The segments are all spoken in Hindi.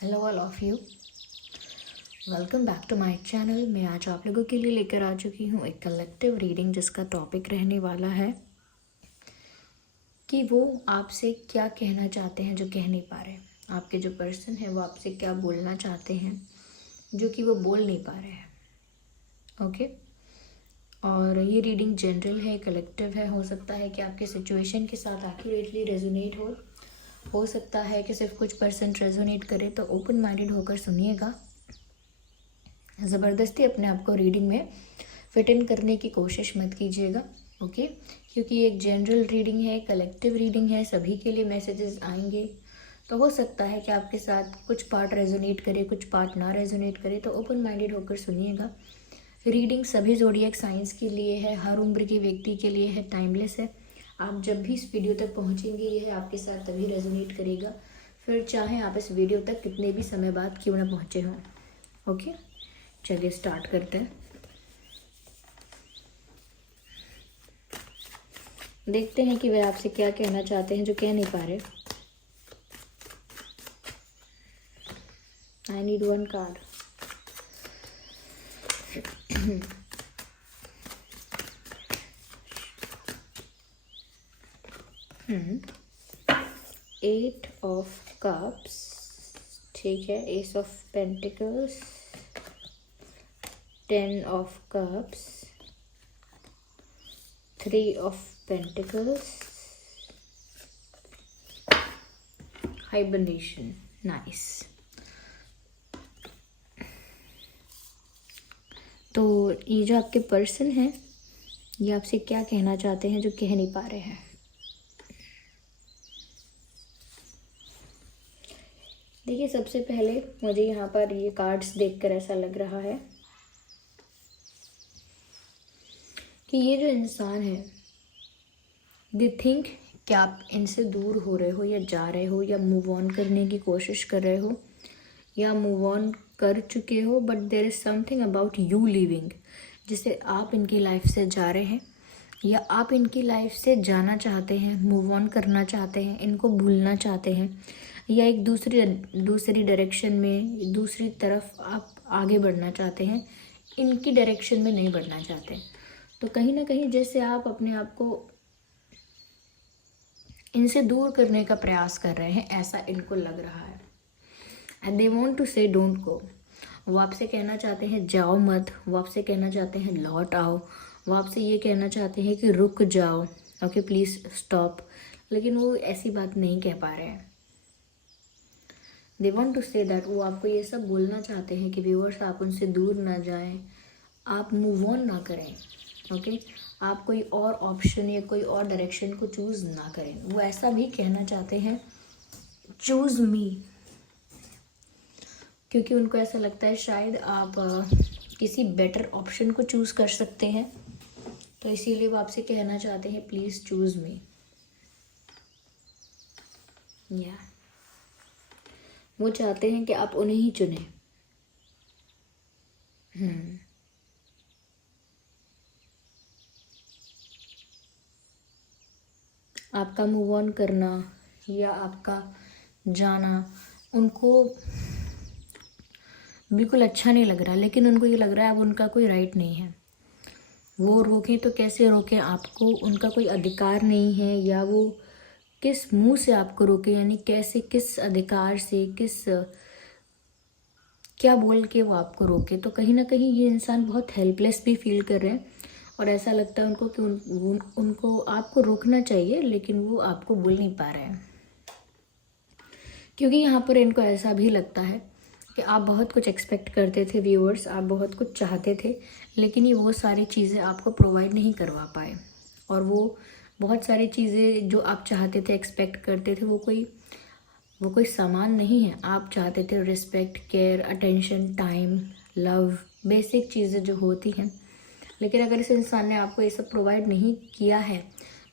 Hello all of you, welcome back to my channel. मैं आज आप लोगों के लिए लेकर आ चुकी हूँ एक कलेक्टिव रीडिंग जिसका टॉपिक रहने वाला है कि वो आपसे क्या कहना चाहते हैं जो कह नहीं पा रहे। आपके जो पर्सन है वो आपसे क्या बोलना चाहते हैं जो कि वो बोल नहीं पा रहे हैं। ओके, और ये रीडिंग जनरल है, कलेक्टिव है। हो सकता है कि आपके सिचुएशन के साथ एक्यूरेटली रेजोनेट हो सकता है कि सिर्फ कुछ परसेंट रेजोनेट करे, तो ओपन माइंडेड होकर सुनिएगा। ज़बरदस्ती अपने आप को रीडिंग में फिट इन करने की कोशिश मत कीजिएगा, ओके। क्योंकि ये एक जनरल रीडिंग है, कलेक्टिव रीडिंग है, सभी के लिए मैसेजेस आएंगे। तो हो सकता है कि आपके साथ कुछ पार्ट रेजोनेट करे, कुछ पार्ट ना रेजोनेट करे, तो ओपन माइंडेड होकर सुनिएगा। रीडिंग सभी ज़ोडिएक साइंस के लिए है, हर उम्र के व्यक्ति के लिए है, टाइमलेस है। आप जब भी इस वीडियो तक पहुंचेंगे यह आपके साथ तभी रेजोनेट करेगा, फिर चाहे आप इस वीडियो तक कितने भी समय बाद क्यों ना पहुंचे हों। ओके, चलिए स्टार्ट करते हैं। देखते हैं कि वे आपसे क्या कहना चाहते हैं जो कह नहीं पा रहे। I need one card. Eight of cups, ठीक है। Ace of pentacles, 10 of cups, 3 of pentacles, hibernation. Nice. तो ये जो आपके पर्सन हैं ये आपसे क्या कहना चाहते हैं जो कह नहीं पा रहे हैं। देखिए, सबसे पहले मुझे यहाँ पर ये कार्ड्स देखकर ऐसा लग रहा है कि ये जो इंसान है, दे थिंक कि आप इनसे दूर हो रहे हो या जा रहे हो या मूव ऑन करने की कोशिश कर रहे हो या मूव ऑन कर चुके हो, but there is something about you living, जिसे आप इनकी लाइफ से जा रहे हैं या आप इनकी लाइफ से जाना चाहते हैं, मूव ऑन करना चाहते हैं, इनको भूलना चाहते हैं, या एक दूसरी डायरेक्शन में, दूसरी तरफ आप आगे बढ़ना चाहते हैं, इनकी डायरेक्शन में नहीं बढ़ना चाहते। तो कहीं ना कहीं जैसे आप अपने आप को इनसे दूर करने का प्रयास कर रहे हैं, ऐसा इनको लग रहा है। एंड दे वॉन्ट टू से डोंट गो। वो आपसे कहना चाहते हैं जाओ मत, वो आपसे कहना चाहते हैं लौट आओ, वो आपसे ये कहना चाहते हैं कि रुक जाओ, ओके प्लीज़ स्टॉप, लेकिन वो ऐसी बात नहीं कह पा रहे हैं। They want to say that, वो आपको ये सब बोलना चाहते हैं कि व्यूअर्स आप उनसे दूर ना जाएं, आप मूव ऑन ना करें, ओके। आप कोई और ऑप्शन या कोई और डायरेक्शन को चूज़ ना करें। वो ऐसा भी कहना चाहते हैं चूज़ मी, क्योंकि उनको ऐसा लगता है शायद आप किसी बेटर ऑप्शन को चूज़ कर सकते हैं, तो इसीलिए वो आपसे कहना चाहते हैं प्लीज़ चूज़ मी। या वो चाहते हैं कि आप उन्हें ही चुनें। आपका मूव ऑन करना या आपका जाना उनको बिल्कुल अच्छा नहीं लग रहा, लेकिन उनको ये लग रहा है अब उनका कोई राइट नहीं है। वो रोकें तो कैसे रोकें आपको, उनका कोई अधिकार नहीं है, या वो किस मुंह से आपको रोके, यानी कैसे, किस अधिकार से, किस क्या बोल के वो आपको रोके। तो कहीं ना कहीं ये इंसान बहुत हेल्पलेस भी फील कर रहे हैं, और ऐसा लगता है उनको कि उनको आपको रोकना चाहिए, लेकिन वो आपको बोल नहीं पा रहे हैं। क्योंकि यहाँ पर इनको ऐसा भी लगता है कि आप बहुत कुछ एक्सपेक्ट करते थे व्यूअर्स, आप बहुत कुछ चाहते थे, लेकिन ये वो सारी चीज़ें आपको प्रोवाइड नहीं करवा पाए। और वो बहुत सारी चीज़ें जो आप चाहते थे, एक्सपेक्ट करते थे, वो कोई सामान नहीं है। आप चाहते थे respect, care, attention, time, love, basic चीज़ें जो होती हैं, लेकिन अगर इस इंसान ने आपको ये सब प्रोवाइड नहीं किया है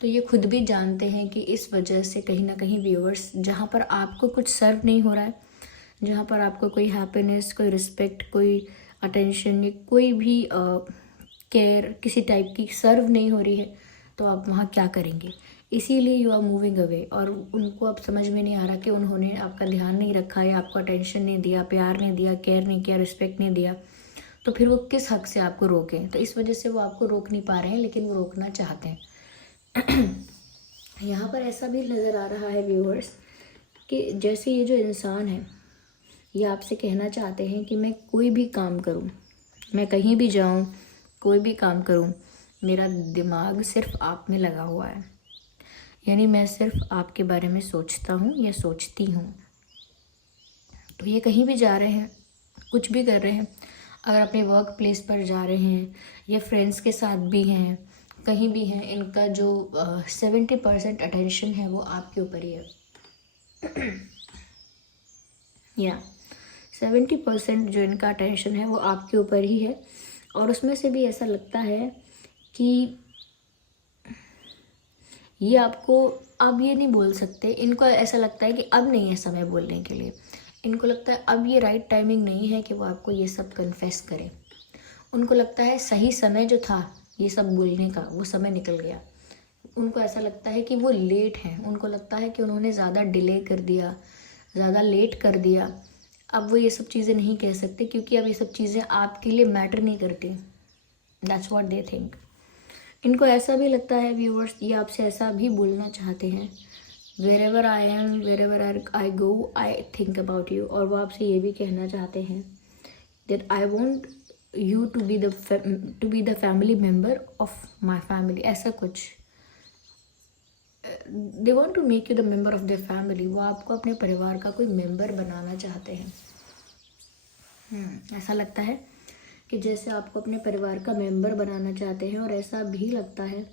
तो ये खुद भी जानते हैं कि इस वजह से कहीं ना कहीं व्यूअर्स, जहाँ पर आपको कुछ सर्व नहीं हो रहा है, जहाँ पर आपको कोई हैप्पीनेस, कोई रिस्पेक्ट, कोई अटेंशन या कोई भी केयर किसी टाइप की सर्व नहीं हो रही है, तो आप वहाँ क्या करेंगे? इसीलिए यू आर मूविंग अवे। और उनको अब समझ में नहीं आ रहा कि उन्होंने आपका ध्यान नहीं रखा या आपको अटेंशन नहीं दिया, प्यार नहीं दिया, केयर नहीं किया, रिस्पेक्ट नहीं दिया, तो फिर वो किस हक से आपको रोकें? तो इस वजह से वो आपको रोक नहीं पा रहे हैं, लेकिन वो रोकना चाहते हैं। यहाँ पर ऐसा भी नज़र आ रहा है व्यूअर्स कि जैसे ये जो इंसान है, ये आपसे कहना चाहते हैं कि मैं कोई भी काम करूँ, मैं कहीं भी जाऊँ, कोई भी काम करूँ, मेरा दिमाग सिर्फ आप में लगा हुआ है। यानी मैं सिर्फ आपके बारे में सोचता हूँ या सोचती हूँ। तो ये कहीं भी जा रहे हैं, कुछ भी कर रहे हैं, अगर अपने वर्क प्लेस पर जा रहे हैं या फ्रेंड्स के साथ भी हैं, कहीं भी हैं, इनका जो 70% अटेंशन है वो आपके ऊपर ही है। या 70% जो इनका अटेंशन है वो आपके ऊपर ही है। और उसमें से भी ऐसा लगता है कि ये आपको अब ये नहीं बोल सकते। इनको ऐसा लगता है कि अब नहीं है समय बोलने के लिए। इनको लगता है अब ये राइट टाइमिंग नहीं है कि वो आपको ये सब कन्फेस करें। उनको लगता है सही समय जो था ये सब बोलने का, वो समय निकल गया। उनको ऐसा लगता है कि वो लेट हैं। उनको लगता है कि उन्होंने ज़्यादा डिले कर दिया, ज़्यादा लेट कर दिया। अब वो ये सब चीज़ें नहीं कह सकते क्योंकि अब ये सब चीज़ें आपके लिए मैटर नहीं करती। That's what they think. इनको ऐसा भी लगता है व्यूअर्स, ये आपसे ऐसा भी बोलना चाहते हैं, wherever I am, wherever I go, I think about you. और वो आपसे ये भी कहना चाहते हैं that I want you to be the family member of my family. ऐसा कुछ, they want to make you the member of the family. वो आपको अपने परिवार का कोई मेम्बर बनाना चाहते हैं। ऐसा लगता है कि जैसे आपको अपने परिवार का मेंबर बनाना चाहते हैं। और ऐसा भी लगता है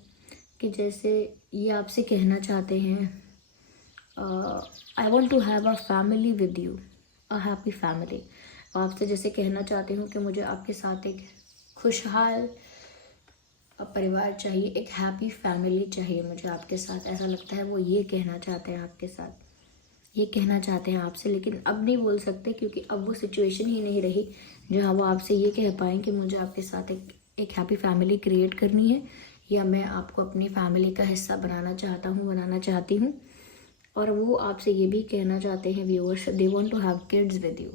कि जैसे ये आपसे कहना चाहते हैं I want to have a family with you, a happy family. आपसे जैसे कहना चाहते हूँ कि मुझे आपके साथ एक खुशहाल परिवार चाहिए, एक हैप्पी फैमिली चाहिए मुझे आपके साथ। ऐसा लगता है वो ये कहना चाहते हैं आपके साथ, ये कहना चाहते हैं आपसे, लेकिन अब नहीं बोल सकते क्योंकि अब वो सिचुएशन ही नहीं रही जहाँ वो आपसे ये कह पाएँ कि मुझे आपके साथ एक हैप्पी फैमिली क्रिएट करनी है, या मैं आपको अपनी फैमिली का हिस्सा बनाना चाहता हूँ, बनाना चाहती हूँ। और वो आपसे ये भी कहना चाहते हैं viewers, they want to have kids with you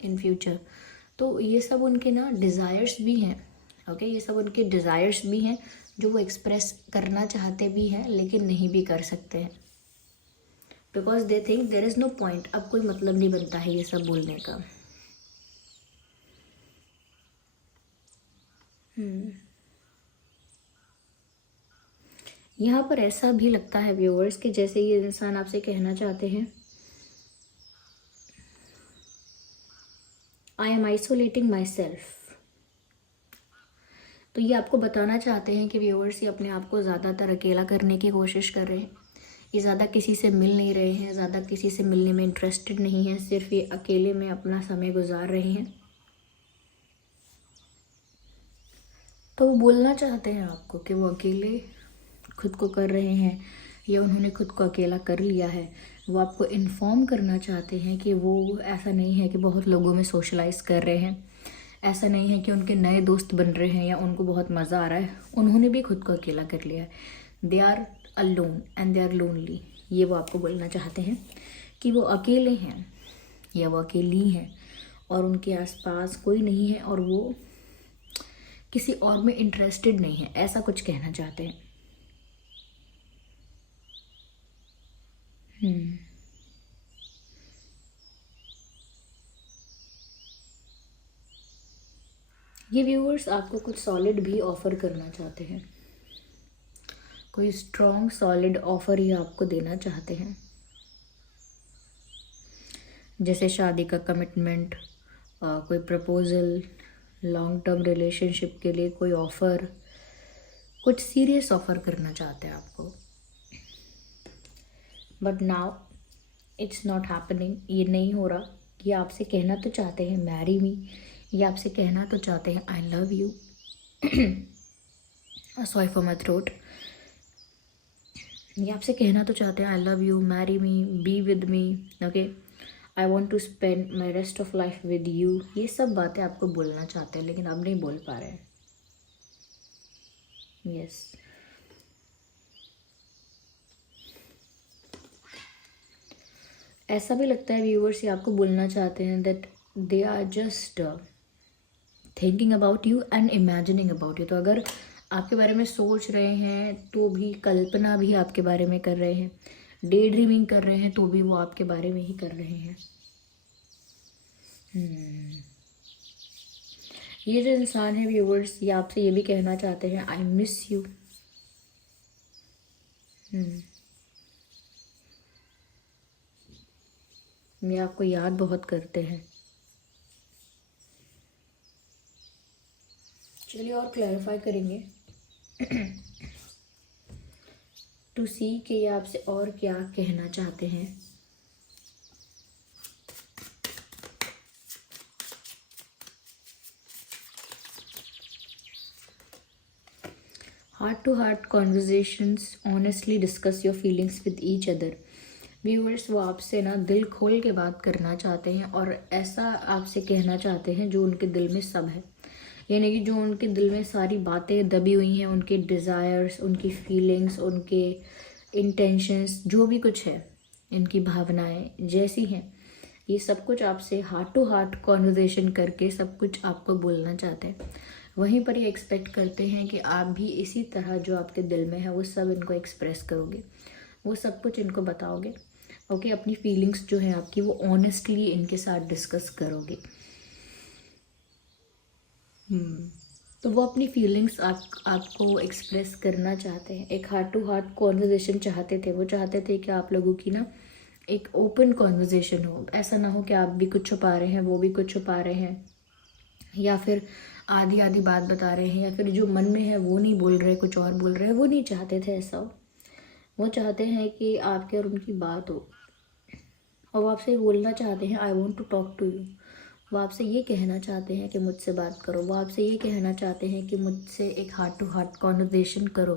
in future. तो ये सब उनके ना डिज़ायर्स भी हैं। ओके, ये सब उनके डिज़ायर्स भी हैं जो वो एक्सप्रेस करना चाहते भी हैं लेकिन नहीं भी कर सकते हैं, because they think there is no point. अब कोई मतलब नहीं बनता है ये सब बोलने का। यहाँ पर ऐसा भी लगता है व्यूअर्स कि जैसे ये इंसान आपसे कहना चाहते हैं I am isolating my self. तो ये आपको बताना चाहते हैं कि व्यूअर्स ये अपने आप को ज़्यादातर अकेला करने की कोशिश कर रहे हैं। ये ज़्यादा किसी से मिल नहीं रहे हैं, ज़्यादा किसी से मिलने में इंटरेस्टेड नहीं है, सिर्फ ये अकेले में अपना समय गुजार रहे हैं। तो वो बोलना चाहते हैं आपको कि वो अकेले खुद को कर रहे हैं या उन्होंने खुद को अकेला कर लिया है। वो आपको इन्फॉर्म करना चाहते हैं कि वो ऐसा नहीं है कि बहुत लोगों में सोशलाइज कर रहे हैं, ऐसा नहीं है कि उनके नए दोस्त बन रहे हैं या उनको बहुत मज़ा आ रहा है, उन्होंने भी खुद को अकेला कर लिया है। They are alone and they are lonely. ये वो आपको बोलना चाहते हैं कि वो अकेले हैं या वो अकेली हैं और उनके आसपास कोई नहीं है और वो किसी और में इंटरेस्टेड नहीं है, ऐसा कुछ कहना चाहते हैं। ये व्यूअर्स आपको कुछ सॉलिड भी ऑफ़र करना चाहते हैं, कोई स्ट्रॉन्ग सॉलिड ऑफ़र ही आपको देना चाहते हैं, जैसे शादी का कमिटमेंट, कोई प्रपोज़ल, लॉन्ग टर्म रिलेशनशिप के लिए कोई ऑफ़र, कुछ सीरियस ऑफ़र करना चाहते हैं आपको। But now it's not happening. ये नहीं हो रहा। ये आपसे कहना तो चाहते हैं मैरी मी, ये आपसे कहना तो चाहते हैं I love you, sorry for my throat. ये आपसे कहना तो चाहते हैं I love you, marry me, be with me, okay, I want to spend my rest of life with you. ये सब बातें आपको बोलना चाहते हैं लेकिन अब नहीं बोल पा रहे हैं। यस, ऐसा भी लगता है व्यूअर्स, ये आपको बोलना चाहते हैं that they are just thinking about you and imagining about you. तो अगर आपके बारे में सोच रहे हैं तो भी, कल्पना भी आपके बारे में कर रहे हैं, डे ड्रीमिंग कर रहे हैं तो भी वो आपके बारे में ही कर रहे हैं। ये जो इंसान है व्यूअर्स, ये आपसे ये भी कहना चाहते हैं आई मिस यू। ये आपको याद बहुत करते हैं। चलिए और क्लैरिफाई करेंगे टू सी कि ये आपसे और क्या कहना चाहते हैं। Heart to heart conversations, honestly discuss your feelings with each other. Viewers, वो आपसे ना दिल खोल के बात करना चाहते हैं और ऐसा आपसे कहना चाहते हैं जो उनके दिल में सब है, यानी कि जो उनके दिल में सारी बातें दबी हुई हैं, उनके डिज़ायर्स, उनकी फीलिंग्स, उनके इंटेंशंस, जो भी कुछ है, इनकी भावनाएं जैसी हैं, ये सब कुछ आपसे हार्ट टू हार्ट कॉन्वर्जेशन करके सब कुछ आपको बोलना चाहते हैं। वहीं पर ये एक्सपेक्ट करते हैं कि आप भी इसी तरह जो आपके दिल में है वो सब इनको एक्सप्रेस करोगे, वो सब कुछ इनको बताओगे। ओके, अपनी फीलिंग्स जो है आपकी वो ऑनेस्टली इनके साथ डिस्कस करोगे। तो वो अपनी फीलिंग्स आपको एक्सप्रेस करना चाहते हैं, एक हार्ट टू हार्ट कॉन्वर्जेशन चाहते थे। वो चाहते थे कि आप लोगों की ना एक ओपन कॉन्वर्जेशन हो, ऐसा ना हो कि आप भी कुछ छुपा रहे हैं, वो भी कुछ छुपा रहे हैं, या फिर आधी आधी बात बता रहे हैं, या फिर जो मन में है वो नहीं बोल रहे, कुछ और बोल रहे हैं। वो नहीं चाहते थे ऐसा हो। वो चाहते हैं कि आपके और उनकी बात हो, और वो आपसे बोलना चाहते हैं I want to talk to you. वो आपसे ये कहना चाहते हैं कि मुझसे बात करो। वो आपसे ये कहना चाहते हैं कि मुझसे एक हार्ट टू हार्ट कॉन्वर्जेशन करो।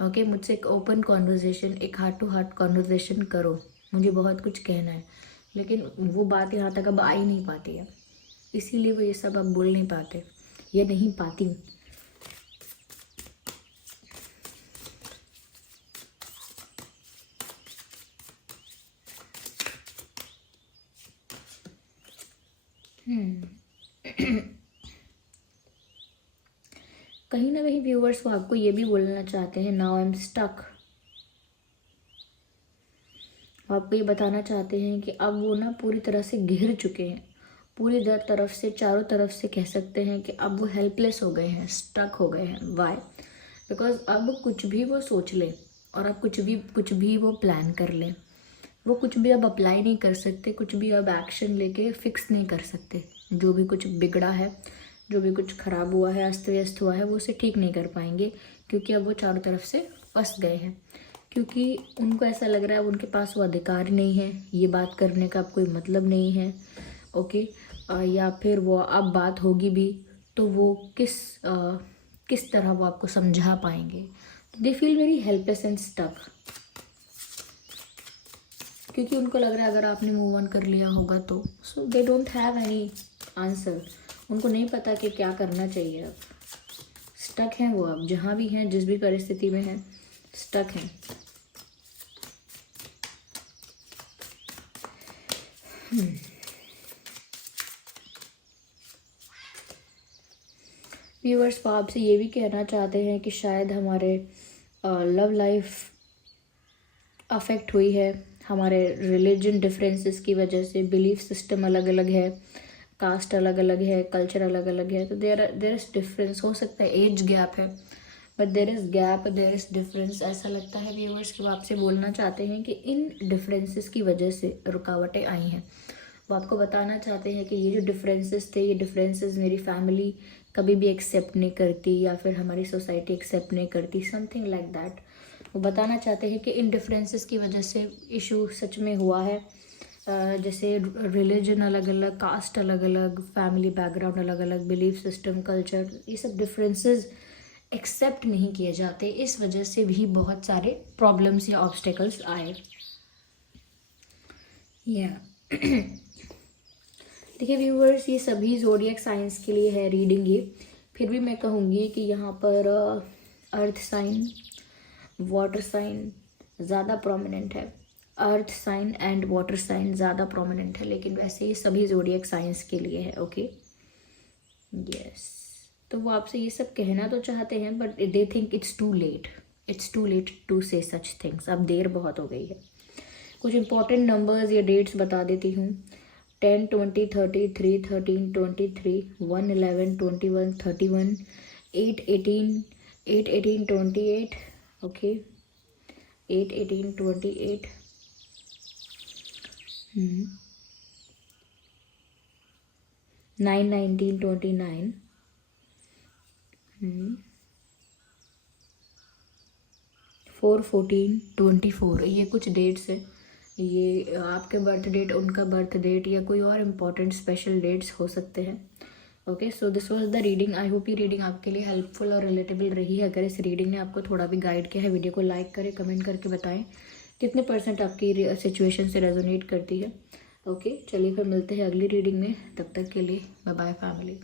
ओके, मुझसे एक ओपन कॉन्वर्जेशन, एक हार्ट टू हार्ट कॉन्वर्जेशन करो। मुझे बहुत कुछ कहना है, लेकिन वो बात यहाँ तक अब आ ही नहीं पाती है, इसीलिए वो ये सब अब बोल नहीं पाते, ये नहीं पाती। कहीं ना कहीं व्यूअर्स वो आपको ये भी बोलना चाहते हैं नाउ आई एम स्टक। आपको ये बताना चाहते हैं कि अब वो ना पूरी तरह से घिर चुके हैं, पूरी तरफ से, चारों तरफ से कह सकते हैं कि अब वो हेल्पलेस हो गए हैं, स्टक हो गए हैं। वाई? बिकॉज अब कुछ भी वो सोच लें और अब कुछ भी वो प्लान कर लें, वो कुछ भी अब अप्लाई नहीं कर सकते, कुछ भी अब एक्शन लेके फिक्स नहीं कर सकते। जो भी कुछ बिगड़ा है, जो भी कुछ खराब हुआ है, अस्त व्यस्त हुआ है, वो उसे ठीक नहीं कर पाएंगे, क्योंकि अब वो चारों तरफ से फंस गए हैं। क्योंकि उनको ऐसा लग रहा है उनके पास वो अधिकार नहीं है, ये बात करने का अब कोई मतलब नहीं है। ओके, या फिर वो अब बात होगी भी तो वो किस तरह वो आपको समझा पाएंगे। They feel very helpless and stuck, क्योंकि उनको लग रहा है अगर आपने मूव ऑन कर लिया होगा तो, so they don't have any answer. उनको नहीं पता कि क्या करना चाहिए। अब स्टक हैं वो, अब जहाँ भी हैं, जिस भी परिस्थिति में हैं, स्टक हैं। व्यूअर्स, वो आपसे ये भी कहना चाहते हैं कि शायद हमारे लव लाइफ अफेक्ट हुई है हमारे रिलीजन डिफरेंसेस की वजह से। बिलीफ सिस्टम अलग अलग है, कास्ट अलग अलग है, कल्चर अलग अलग है, तो देयर इज़ डिफरेंस। हो सकता है एज गैप है, but there is gap, there is difference. ऐसा लगता है व्यूअर्स कि वो आपसे बोलना चाहते हैं कि इन डिफरेंसेस की वजह से रुकावटें आई हैं। वो आपको बताना चाहते हैं कि ये जो डिफरेंसेस थे, ये डिफरेंसेस मेरी फैमिली कभी भी एक्सेप्ट नहीं करती, या फिर हमारी सोसाइटी एक्सेप्ट नहीं करती, समथिंग लाइक दैट। वो बताना चाहते हैं कि इन डिफरेंसेस की वजह से इशू सच में हुआ है। जैसे रिलीजन अलग अलग, कास्ट अलग अलग, फैमिली बैकग्राउंड अलग अलग, बिलीफ सिस्टम, कल्चर, ये सब डिफरेंसेस एक्सेप्ट नहीं किए जाते। इस वजह से भी बहुत सारे प्रॉब्लम्स या ऑब्स्टेकल्स आए। या देखिए व्यूअर्स, ये सभी ज़ोडिएक साइंस के लिए है रीडिंग ये। फिर भी मैं कहूँगी कि यहाँ पर अर्थ साइन, वाटर साइन ज़्यादा प्रोमिनेंट है। Earth sign and water sign ज़्यादा प्रोमिनेंट है, लेकिन वैसे ये सभी ज़ोडिएक साइंस के लिए है। Okay, yes. तो वो आपसे ये सब कहना तो चाहते हैं, but they think it's too late to say such things. अब देर बहुत हो गई है। कुछ इंपॉर्टेंट नंबर्स या डेट्स बता देती हूँ। 10, 20, 30, 3, 13, 23, 1, 11, 21, 31, 8, 18, 28, ओके, 8, 18, 28, 9, 19, 29, 4, 14, 24। ये कुछ डेट्स है। ये आपके बर्थ डेट, उनका बर्थ डेट, या कोई और इम्पोर्टेंट स्पेशल डेट्स हो सकते हैं। Okay, so this was the reading. I hope ये रीडिंग आपके लिए हेल्पफुल और रिलेटेबल रही है। अगर इस रीडिंग ने आपको थोड़ा भी गाइड किया है, वीडियो को लाइक करें, कमेंट करके बताएं कितने % आपकी सिचुएशन से रेजोनेट करती है। ओके, चलिए फिर मिलते हैं अगली रीडिंग में। तब तक के लिए बाय बाय फैमिली।